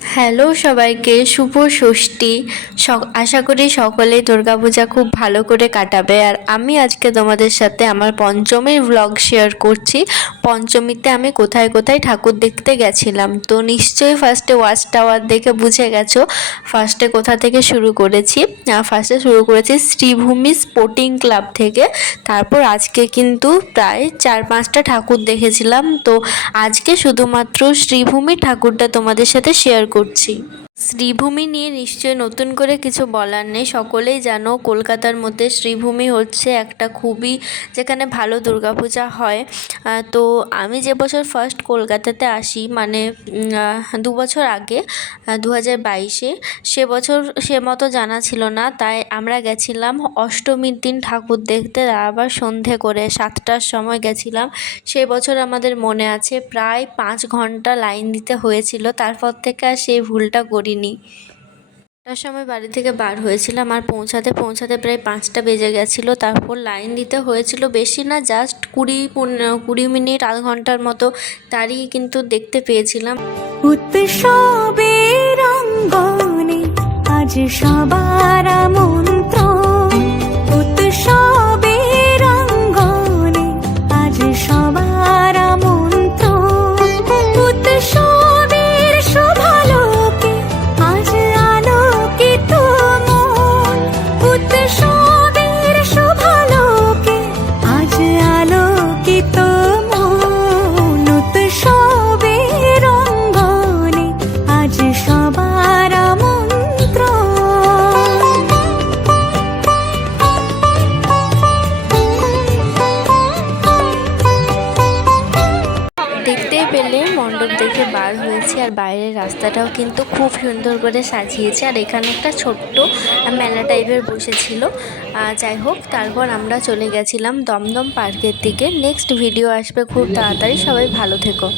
Hello সবাইকে, শুভ ষষ্ঠী। আশা করি সকলেই দুর্গাপূজা খুব ভালো করে কাটাবে। আর আমি আজকে তোমাদের সাথে আমার পঞ্চমীর ব্লগ শেয়ার করছি। পঞ্চমীতে আমি কোথায় কোথায় ঠাকুর দেখতে গেছিলাম। তো নিশ্চয়ই ফার্স্টে ওয়াচ টাওয়ার দেখে বুঝে গেছো ফার্স্টে কোথা থেকে শুরু করেছি। ফার্স্টে শুরু করেছি শ্রীভূমি স্পোর্টিং ক্লাব থেকে। তারপর আজকে কিন্তু প্রায় 4-5টা ঠাকুর দেখেছিলাম। তো আজকে শুধুমাত্র শ্রীভূমি ঠাকুরটা তোমাদের সাথে শেয়ার করছি। শ্রীভূমি নিয়ে নিশ্চয়ই নতুন করে কিছু বলার নেই, সকলেই জানো কলকাতার মধ্যে শ্রীভূমি হচ্ছে একটা খুবই যেখানে ভালো দুর্গাপূজা হয়। তো আমি যে বছর ফার্স্ট কলকাতাতে আসি, মানে 2 বছর আগে, 2022-এ, সে বছর সে মতো জানা ছিল না, তাই আমরা গেছিলাম অষ্টমীর দিন ঠাকুর দেখতে। আবার সন্ধে করে 7টার সময় গেছিলাম। সে বছর আমাদের মনে আছে প্রায় 5 ঘন্টা লাইন দিতে হয়েছিল। তারপর থেকে আর সেই ভুলটা করিনি। তার সময় বাড়ি থেকে বার হয়েছিলাম আর পৌঁছাতে পৌঁছাতে প্রায় 5টা বেজে গেছিলো। তারপর লাইন দিতে হয়েছিল বেশি না, জাস্ট 20 মিনিট, আধ ঘন্টার মতো। তারই কিন্তু দেখতে পেয়েছিলাম। উৎসবের অঙ্গনে আজ সবার আমন্ত্রণ, উৎসবের অঙ্গনে আজ সবার আমন্ত্রণ, উৎসবের শোভালোকে আজ আলোকিত মন, উৎসবের শোভালোকে আজ আলোকিত মন, উৎসবের অঙ্গনে আজ সবার আমন্ত্রণ। দেখতেই পেলে মণ্ডপ দেখে বার হয়েছে, আর বাইরের রাস্তাটাও কিন্তু খুব সুন্দর করে সাজিয়েছে। আর এখানে একটা ছোট্ট মেলা টাইপের বসেছিল। যাই হোক, তারপর আমরা চলে গেছিলাম দমদম পার্কের দিকে। নেক্সট ভিডিও আসবে খুব তাড়াতাড়ি, সবাই ভালো থেকো।